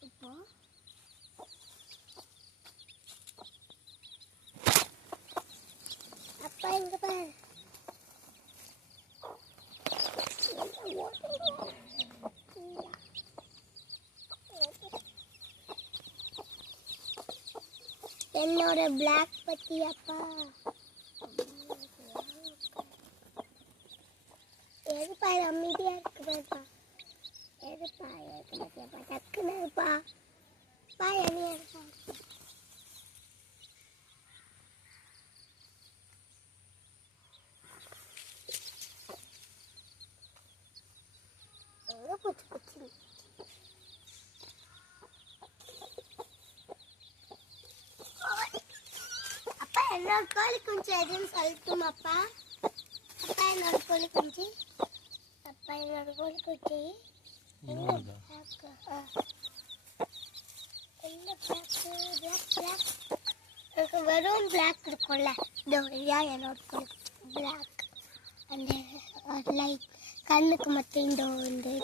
இப்போ அப்பா இங்க பாரு. என்னோட பிளாக் பத்தி அப்பா எதுப்பா இது அமைதியா இருக்கு பாருப்பா. எதுப்பா இருக்கு பாத்தியாப்பா டக்குன்னு இருப்பா பா என்னையா இருப்பா. எங்க போச்சு போச்சு. அப்பா என்னோட கோழி குஞ்சு எதுன்னு சொல்லட்டுமாப்பா? அப்பா என்னோட கோழி குஞ்சு. அப்பா என்னோட கோழி குஞ்சு எனக்கு வெறும் பிளாக் இருக்கும்ல இந்த என்னோட கோழி பிளாக் அந்த லைட் கண்ணுக்கு மட்டும் இந்த வந்து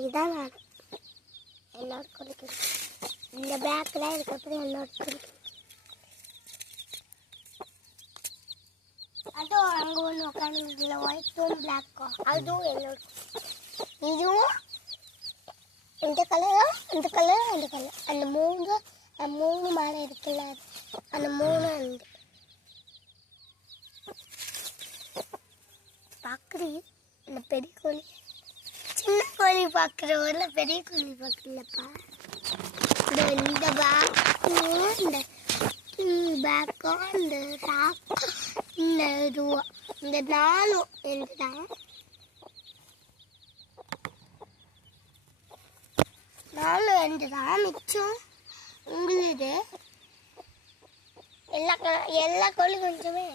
இதான் என்னோட கோழி இந்த பேக்கில் இதுக்கப்புறம் என்னோட கோழி அதுவும் அங்கே ஒன்று உட்காந்து இதில் ஒயிட்டும் பிளாக்கும் அதுவும் என்னோட இதுவும் இந்த கலரும் இந்த கலரும் அந்த கலர் அந்த மூணு மரம் இருக்குல்ல அந்த மூணு அந்த பார்க்குறீ அந்த பெரிய கோழி சின்ன கோழி பார்க்குற ஊரில் பெரிய கோழி பார்க்கலப்பா. இந்த பேக்கும் இந்த பேக்கும் இந்த சாக்கும் இந்த இதுவும் இந்த நாளும் எழுதுதான் நாலு ரெண்டு தான் மிச்சம் உங்களுது எல்லா கோழி கொஞ்சமே